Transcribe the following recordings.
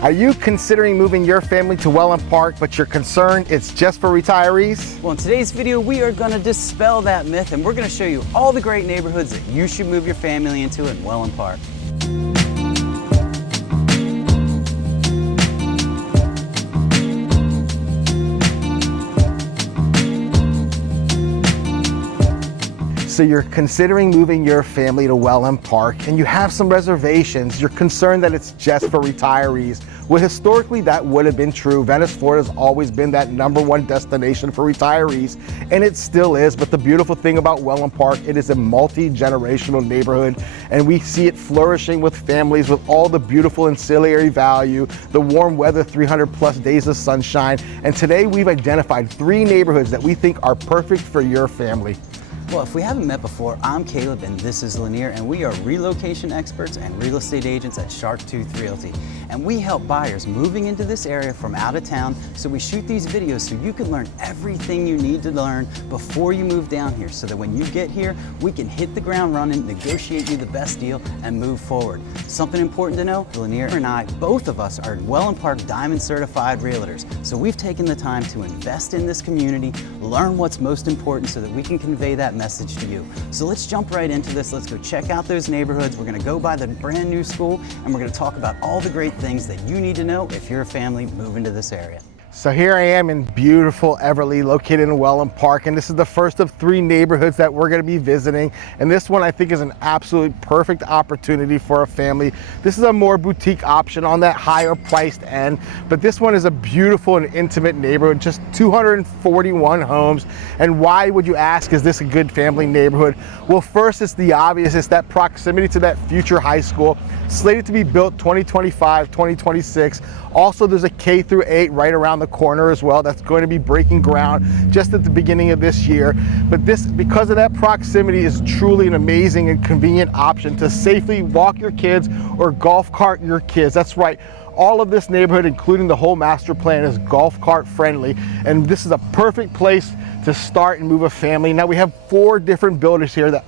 Are you considering moving your family to Wellen Park, but you're concerned it's just for retirees? Well, in today's video, we are going to dispel that myth, and we're going to show you all the great neighborhoods that you should move your family into in Wellen Park. So you're considering moving your family to Wellen Park and you have some reservations. You're concerned that it's just for retirees. Well, historically that would have been true. Venice, Florida has always been that #1 destination for retirees, and it still is. But the beautiful thing about Wellen Park, it is a multi-generational neighborhood, and we see it flourishing with families with all the beautiful ancillary value, the warm weather, 300+ days of sunshine. And today we've identified 3 neighborhoods that we think are perfect for your family. Well, if we haven't met before, I'm Caleb and this is Lanir, and we are relocation experts and real estate agents at Sharktooth Realty. And we help buyers moving into this area from out of town, so we shoot these videos so you can learn everything you need to learn before you move down here, so that when you get here, we can hit the ground running, negotiate you the best deal, and move forward. Something important to know, Lanir and I, both of us are Wellen Park Diamond Certified Realtors, so we've taken the time to invest in this community, learn what's most important so that we can convey that message to you. So let's jump right into this. Let's go check out those neighborhoods. We're going to go by the brand new school, and we're going to talk about all the great things that you need to know if you're a family moving to this area. So here I am in beautiful EVERLY, located in Wellen Park, and this is the first of 3 neighborhoods that we're going to be visiting. And this one I think is an absolutely perfect opportunity for a family. This is a more boutique option on that higher priced end, but this one is a beautiful and intimate neighborhood, just 241 homes. And why, would you ask, is this a good family neighborhood? Well, first, it's the obvious. It's that proximity to that future high school, slated to be built 2025, 2026. Also, there's a K-8 right around the corner as well that's going to be breaking ground just at the beginning of this year. But this, because of that proximity, is truly an amazing and convenient option to safely walk your kids or golf cart your kids. That's right. All of this neighborhood, including the whole master plan, is golf cart friendly, and this is a perfect place to start and move a family. Now we have 4 different builders here that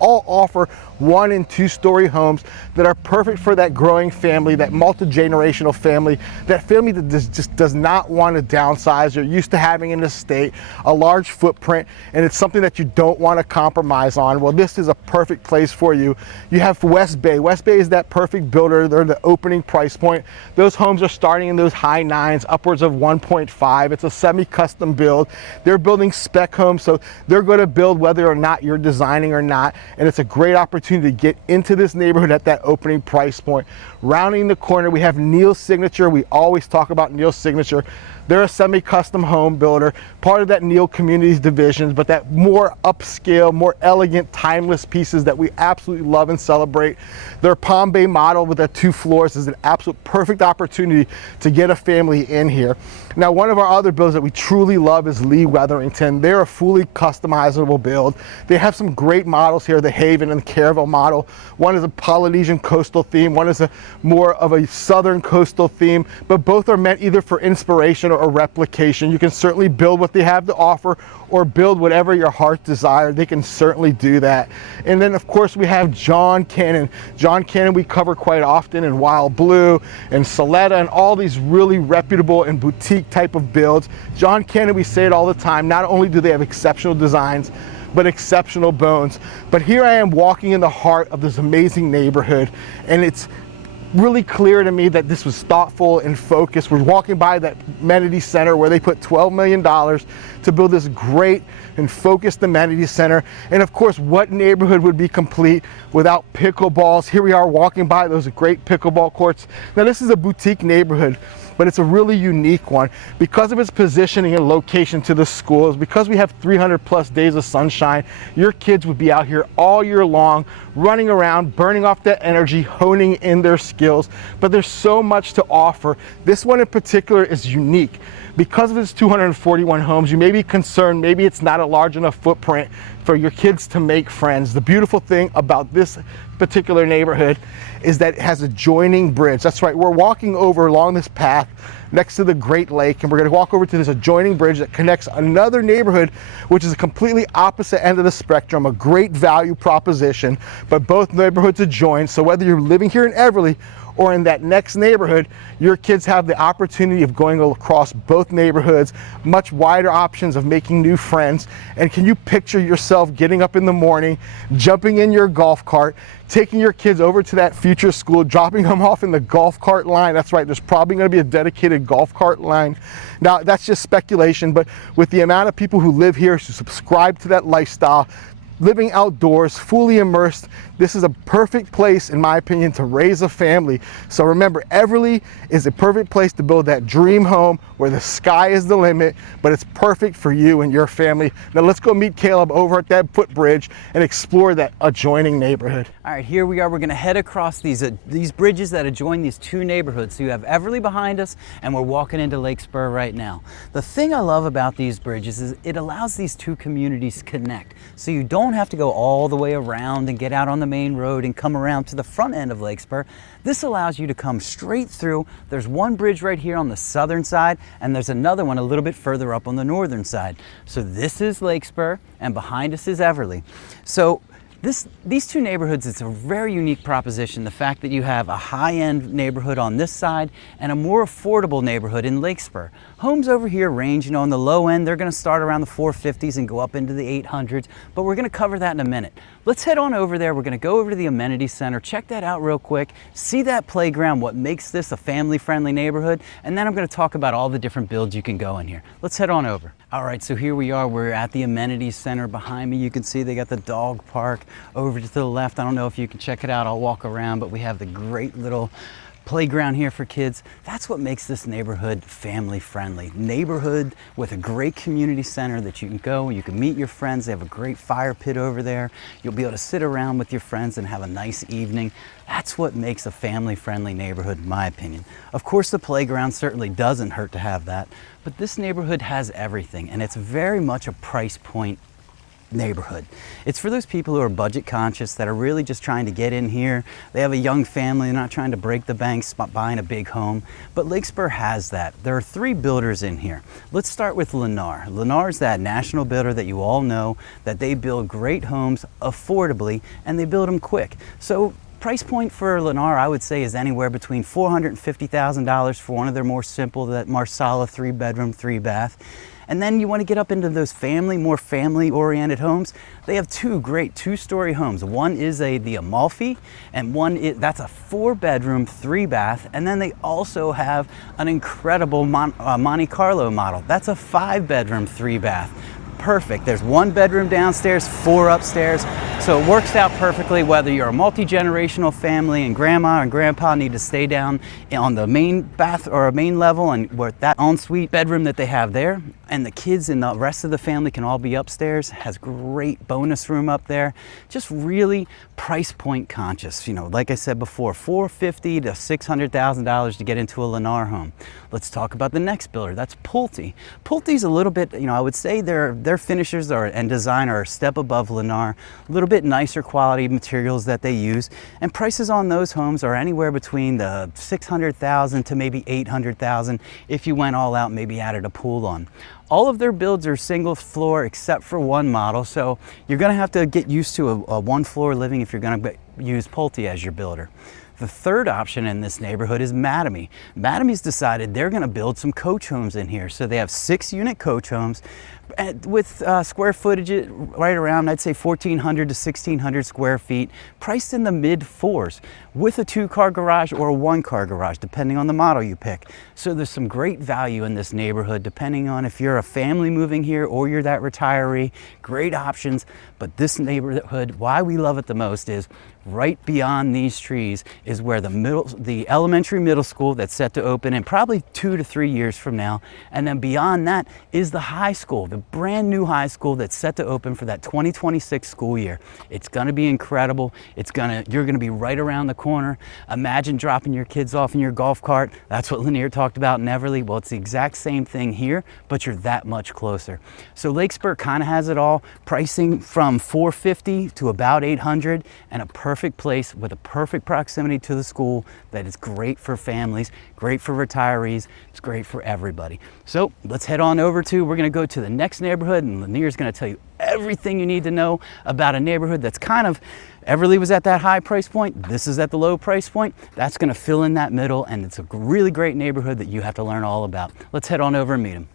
all offer 1- and 2-story homes that are perfect for that growing family, that multi-generational family, that family that just does not want to downsize. You're used to having an estate, a large footprint, and it's something that you don't want to compromise on. Well, this is a perfect place for you. You have West Bay. West Bay is that perfect builder. They're the opening price point. Those homes are starting in those high 9s, upwards of 1.5. It's a semi-custom build. They're building spec homes, so they're going to build whether or not you're designing or not, and it's a great opportunity to get into this neighborhood at that opening price point. Rounding the corner, we have Neil's Signature. We always talk about Neil's Signature. They're a semi-custom home builder, part of that Neil Communities divisions, but that more upscale, more elegant, timeless pieces that we absolutely love and celebrate. Their Palm Bay model with their 2 floors is an absolute perfect opportunity to get a family in here. Now, one of our other builds that we truly love is Lee Wetherington. They're a fully customizable build. They have some great models here, the Haven and the Caravel model. One is a Polynesian coastal theme, one is a more of a southern coastal theme, but both are meant either for inspiration or replication. You can certainly build what they have to offer or build whatever your heart desires. They can certainly do that. And then of course we have John Cannon. John Cannon we cover quite often in Wild Blue and Soletta and all these really reputable and boutique type of builds. John Cannon, we say it all the time, not only do they have exceptional designs, but exceptional bones. But here I am walking in the heart of this amazing neighborhood, and it's really clear to me that this was thoughtful and focused. We're walking by that amenity center where they put $12 million to build this great and focused amenity center. And of course, what neighborhood would be complete without pickleballs? Here we are walking by those great pickleball courts. Now this is a boutique neighborhood, but it's a really unique one because of its positioning and location to the schools. Because we have 300+ days of sunshine, your kids would be out here all year long, running around, burning off that energy, honing in their skills. But there's so much to offer. This one in particular is unique. Because of its 241 homes, you may be concerned maybe it's not a large enough footprint for your kids to make friends. The beautiful thing about this particular neighborhood is that it has a joining bridge. That's right, we're walking over along this path next to the Great Lake, and we're going to walk over to this adjoining bridge that connects another neighborhood, which is a completely opposite end of the spectrum, a great value proposition, but both neighborhoods adjoin. So whether you're living here in EVERLY or in that next neighborhood, your kids have the opportunity of going across both neighborhoods, much wider options of making new friends. And can you picture yourself getting up in the morning, jumping in your golf cart, taking your kids over to that future school, dropping them off in the golf cart line? That's right, there's probably going to be a dedicated golf cart line. Now, that's just speculation, but with the amount of people who live here, who subscribe to that lifestyle, living outdoors, fully immersed, this is a perfect place, in my opinion, to raise a family. So remember, Everly is a perfect place to build that dream home where the sky is the limit, but it's perfect for you and your family. Now let's go meet Caleb over at that footbridge and explore that adjoining neighborhood. All right, here we are. We're gonna head across these bridges that adjoin these two neighborhoods. So you have Everly behind us, and we're walking into Lakespur right now. The thing I love about these bridges is it allows these two communities to connect. So you don't have to go all the way around and get out on the main road and come around to the front end of Lakespur. This allows you to come straight through. There's one bridge right here on the southern side, and there's another one a little bit further up on the northern side. So this is Lakespur, and behind us is Everly. So these two neighborhoods, it's a very unique proposition. The fact that you have a high-end neighborhood on this side and a more affordable neighborhood in Lakespur. Homes over here range, on the low end, they're gonna start around the 450s and go up into the 800s, but we're gonna cover that in a minute. Let's head on over there. We're gonna go over to the amenity center, check that out real quick, see that playground, what makes this a family-friendly neighborhood, and then I'm gonna talk about all the different builds you can go in here. Let's head on over. All right, so here we are. We're at the amenity center. Behind me, you can see they got the dog park over to the left. I don't know if you can check it out. I'll walk around, but we have the great little playground here for kids. That's what makes this neighborhood family friendly. Neighborhood with a great community center that you can go, you can meet your friends. They have a great fire pit over there. You'll be able to sit around with your friends and have a nice evening. That's what makes a family friendly neighborhood, in my opinion. Of course, the playground certainly doesn't hurt to have that, but this neighborhood has everything, and it's very much a price point neighborhood. It's for those people who are budget conscious, that are really just trying to get in here. They have a young family, they're not trying to break the bank buying a big home, but Lakespur has that. There are 3 builders in here. Let's start with Lanir. Lanir is that national builder that you all know, that they build great homes affordably, and they build them quick. So price point for Lanir, I would say, is anywhere between $450,000 for one of their more simple, that Marsala 3-bedroom, 3-bath. And then you want to get up into those more family-oriented homes. They have 2 great 2-story homes. One is the Amalfi, and that's a 4-bedroom, 3-bath. And then they also have an incredible Monte Carlo model. That's a 5-bedroom, 3-bath. Perfect. There's 1 bedroom downstairs, 4 upstairs. So it works out perfectly whether you're a multi-generational family and grandma and grandpa need to stay down on the main bath or a main level, and with that ensuite bedroom that they have there, and the kids and the rest of the family can all be upstairs. Has great bonus room up there. Just really price point conscious. Like I said before, $450,000 to $600,000 to get into a Lanir home. Let's talk about the next builder. That's Pulte. Pulte's a little bit, I would say their finishers and design are a step above Lanir. A little bit nicer quality materials that they use, and prices on those homes are anywhere between the $600,000 to maybe $800,000 if you went all out and maybe added a pool on. All of their builds are single floor except for one model, so you're gonna have to get used to a 1-floor living if you're gonna use Pulte as your builder. The third option in this neighborhood is Mattamy. Mattamy's decided they're gonna build some coach homes in here. So they have 6-unit coach homes with square footage right around, I'd say 1,400 to 1,600 square feet, priced in the mid-4s, with a 2-car garage or a 1-car garage, depending on the model you pick. So there's some great value in this neighborhood, depending on if you're a family moving here or you're that retiree. Great options, but this neighborhood, why we love it the most is right beyond these trees is where the elementary middle school that's set to open in probably 2 to 3 years from now. And then beyond that is the high school, the brand new high school that's set to open for that 2026 school year. It's gonna be incredible. You're gonna be right around the corner. Imagine dropping your kids off in your golf cart. That's what Lanir talked about in Everly. Well, it's the exact same thing here, but you're that much closer. So Lakespur kind of has it all. Pricing from $450 to about $800, and a perfect place with a perfect proximity to the school that is great for families, great for retirees, it's great for everybody. So let's head on over we're gonna go to the next neighborhood, and Lanir's gonna tell you everything you need to know about a neighborhood that's kind of Everly was at that high price point. This is at the low price point. That's gonna fill in that middle, and it's a really great neighborhood that you have to learn all about. Let's head on over and meet him.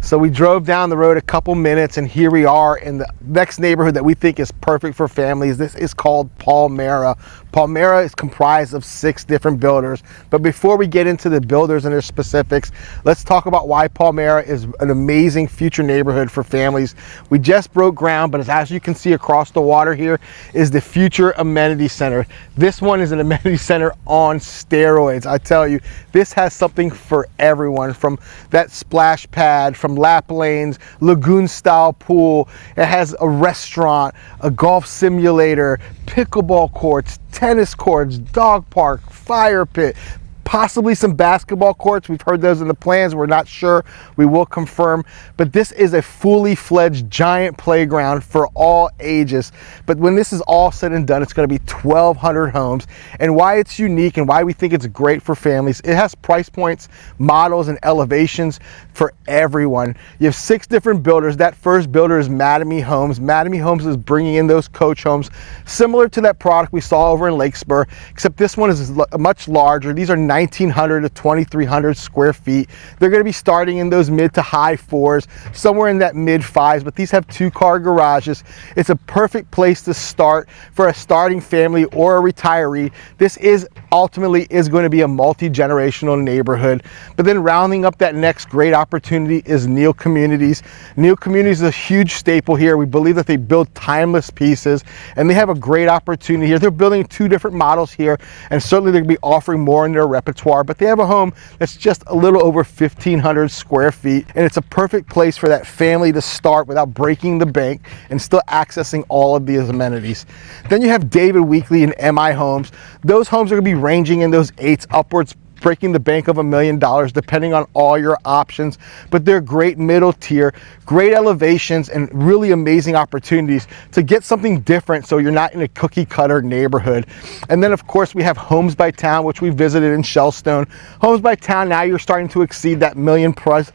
So we drove down the road a couple minutes, and here we are in the next neighborhood that we think is perfect for families. This is called Palmera. Palmera is comprised of 6 different builders. But before we get into the builders and their specifics, let's talk about why Palmera is an amazing future neighborhood for families. We just broke ground, but as you can see across the water here is the future amenity center. This one is an amenity center on steroids. I tell you, this has something for everyone, from that splash pad, from lap lanes, lagoon style pool. It has a restaurant, a golf simulator, pickleball courts, tennis courts, dog park, fire pit, possibly some basketball courts. We've heard those in the plans. We're not sure. We will confirm. But this is a fully fledged giant playground for all ages. But when this is all said and done, it's going to be 1,200 homes. And why it's unique and why we think it's great for families, it has price points, models, and elevations for everyone. You have 6 different builders. That first builder is Mattamy Homes. Mattamy Homes is bringing in those coach homes, similar to that product we saw over in Lakespur, except this one is much larger. These are 1,900 to 2,300 square feet. They're going to be starting in those mid to high 4s, somewhere in that mid 5s, but these have 2-car garages. It's a perfect place to start for a starting family or a retiree. This is ultimately going to be a multi-generational neighborhood. But then rounding up that next great opportunity is Neal Communities. Neal Communities is a huge staple here. We believe that they build timeless pieces, and they have a great opportunity here. They're building 2 different models here, and certainly they're going to be offering more in their repertoire, but they have a home that's just a little over 1,500 square feet, and it's a perfect place for that family to start without breaking the bank and still accessing all of these amenities. Then you have David Weekley and MI Homes. Those homes are going to be ranging in those 8s upwards, breaking the bank of $1 million, depending on all your options. But they're great middle tier, great elevations, and really amazing opportunities to get something different so you're not in a cookie cutter neighborhood. And then of course we have Homes by Town, which we visited in Shellstone. Homes by Town, now you're starting to exceed that million plus.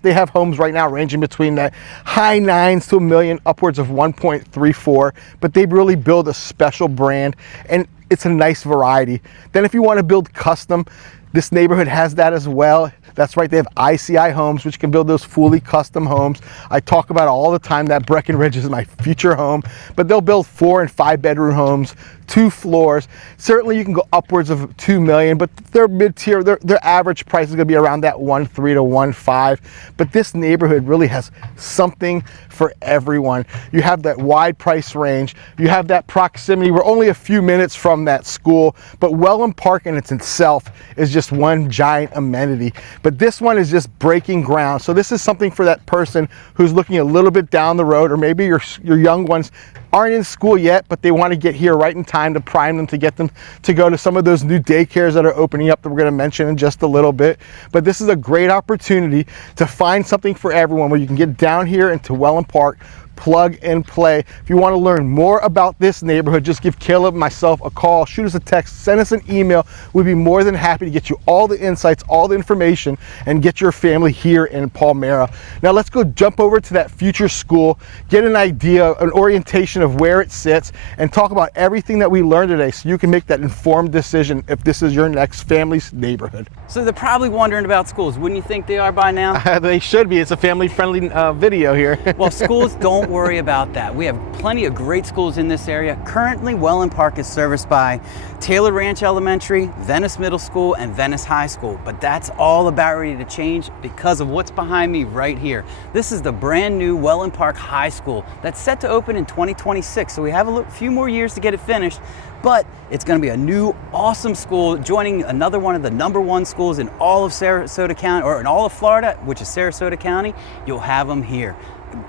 They have homes right now ranging between that high 9s to $1 million, upwards of 1.34, but they really build a special brand, and it's a nice variety. Then if you want to build custom, this neighborhood has that as well. That's right, they have ICI Homes, which can build those fully custom homes. I talk about all the time that Breckenridge is my future home, but they'll build 4 and 5 bedroom homes, 2 floors. Certainly you can go upwards of $2 million, but they're mid-tier. Their average price is gonna be around that 1.3 to 1.5. But this neighborhood really has something for everyone. You have that wide price range. You have that proximity. We're only a few minutes from that school, but Wellen Park in itself is just one giant amenity. But this one is just breaking ground. So this is something for that person who's looking a little bit down the road, or maybe your young ones aren't in school yet, but they want to get here right in time to prime them, to get them to go to some of those new daycares that are opening up that we're going to mention in just a little bit. But this is a great opportunity to find something for everyone where you can get down here into Wellen Park, plug and play. If you want to learn more about this neighborhood, just give Caleb and myself a call, shoot us a text, send us an email. We'd be more than happy to get you all the insights, all the information, and get your family here in Palmera. Now let's go jump over to that future school, get an idea, an orientation of where it sits, and talk about everything that we learned today so you can make that informed decision if this is your next family's neighborhood. So they're probably wondering about schools. Wouldn't you think they are by now? They should be. It's a family-friendly video here. Well, schools, don't worry about that. We have plenty of great schools in this area. Currently, Wellen Park is serviced by Taylor Ranch Elementary, Venice Middle School, and Venice High School. But that's all about ready to change because of what's behind me right here. This is the brand new Wellen Park High School that's set to open in 2026. So we have a few more years to get it finished, but it's going to be a new, awesome school joining another one of the #1 schools in all of Sarasota County, or in all of Florida, which is Sarasota County. You'll have them here.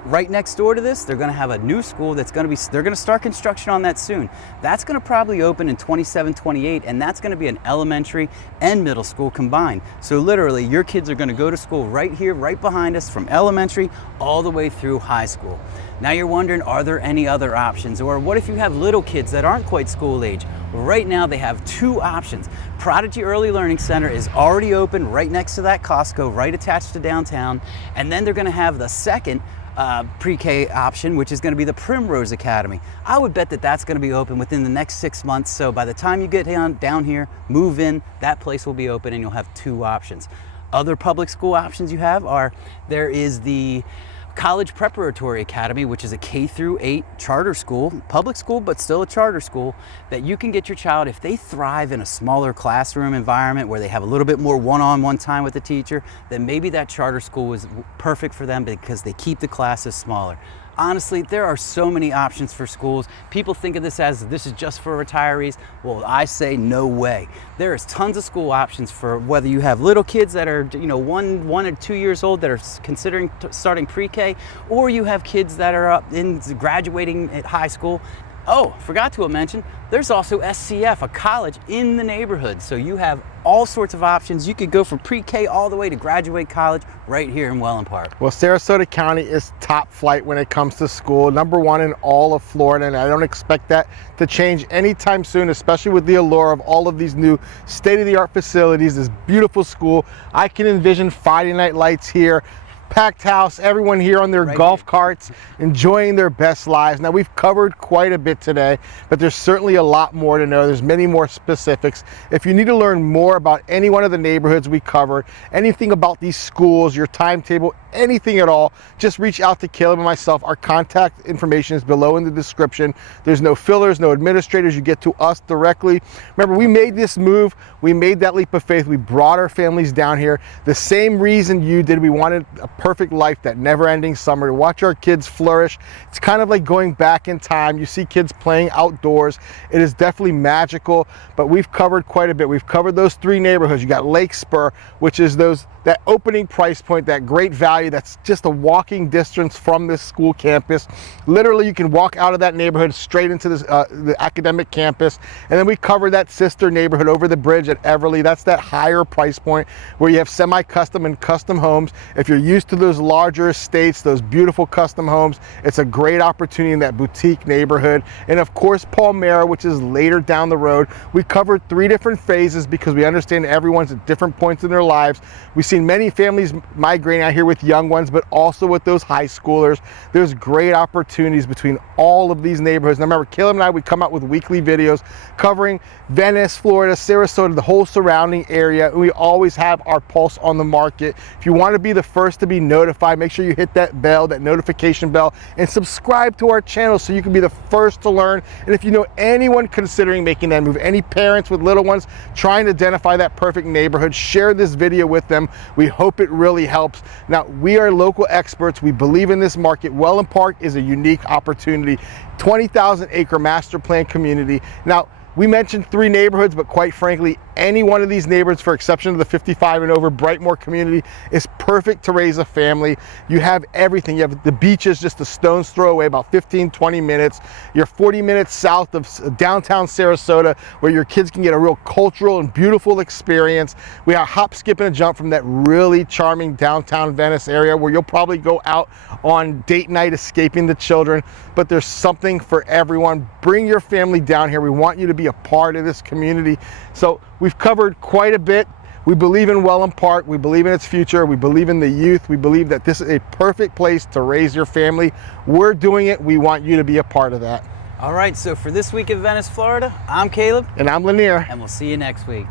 Right next door to this, they're going to have a new school that's going to be, they're going to start construction on that soon. That's going to probably open in 27, 28, and that's going to be an elementary and middle school combined. So literally, your kids are going to go to school right here, right behind us, from elementary all the way through high school. Now you're wondering, are there any other options? Or what if you have little kids that aren't quite school age? Right now they have 2 options. Prodigy Early Learning Center is already open right next to that Costco, right attached to downtown. And then they're gonna have the second pre-K option, which is gonna be the Primrose Academy. I would bet that that's gonna be open within the next 6 months. So by the time you get down here, move in, that place will be open and you'll have 2 options. Other public school options you have are, there is the College Preparatory Academy, which is a K-8 charter school, public school, but still a charter school, that you can get your child, if they thrive in a smaller classroom environment where they have a little bit more one-on-one time with the teacher, then maybe that charter school is perfect for them because they keep the classes smaller. Honestly, there are so many options for schools. People think of this as this is just for retirees. Well, I say no way. There is tons of school options for whether you have little kids that are, you know, one or 2 years old that are considering starting pre-K, or you have kids that are up in graduating at high school. Oh, forgot to mention, there's also SCF, a college in the neighborhood. So you have all sorts of options. You could go from pre-K all the way to graduate college right here in Wellen Park. Well, Sarasota County is top flight when it comes to school, #1 in all of Florida, and I don't expect that to change anytime soon, especially with the allure of all of these new state-of-the-art facilities, this beautiful school. I can envision Friday night lights here, packed house, everyone here on their golf carts, enjoying their best lives. Now, we've covered quite a bit today, but there's certainly a lot more to know. There's many more specifics. If you need to learn more about any one of the neighborhoods we covered, anything about these schools, your timetable, anything at all, just reach out to Caleb and myself. Our contact information is below in the description. There's no fillers, no administrators. You get to us directly. Remember, we made this move. We made that leap of faith. We brought our families down here. The same reason you did. We wanted a perfect life, that never-ending summer, to watch our kids flourish. It's kind of like going back in time. You see kids playing outdoors. It is definitely magical, but we've covered quite a bit. We've covered those 3 neighborhoods. You got LAKESPUR, which is that opening price point, that great value, that's just a walking distance from this school campus. Literally, you can walk out of that neighborhood straight into this, the academic campus. And then we covered that sister neighborhood over the bridge at EVERLY. That's that higher price point where you have semi-custom and custom homes. If you're used to those larger estates, those beautiful custom homes, it's a great opportunity in that boutique neighborhood. And of course, Palmera, which is later down the road. We covered 3 different phases because we understand everyone's at different points in their lives. We've seen many families migrating out here with young ones, but also with those high schoolers. There's great opportunities between all of these neighborhoods. Now remember, Caleb and I, we come out with weekly videos covering Venice, Florida, Sarasota, the whole surrounding area. We always have our pulse on the market. If you want to be the first to be notified, make sure you hit that bell, that notification bell, and subscribe to our channel so you can be the first to learn. And if you know anyone considering making that move, any parents with little ones trying to identify that perfect neighborhood, share this video with them. We hope it really helps. Now, we are local experts. We believe in this market. Wellen Park is a unique opportunity. 20,000 acre master plan community. Now, we mentioned 3 neighborhoods, but quite frankly, any one of these neighborhoods, for exception of the 55 and over Brightmoor community, is perfect to raise a family. You have everything. You have the beaches just a stone's throw away, about 15-20 minutes. You're 40 minutes south of downtown Sarasota, where your kids can get a real cultural and beautiful experience. We have hop, skip, and a jump from that really charming downtown Venice area, where you'll probably go out on date night escaping the children. But there's something for everyone. Bring your family down here. We want you to be a part of this community. So we've covered quite a bit. We believe in Wellen Park. We believe in its future. We believe in the youth. We believe that this is a perfect place to raise your family. We're doing it. We want you to be a part of that. All right, so for this week in Venice, Florida, I'm Caleb. And I'm Lanir. And we'll see you next week.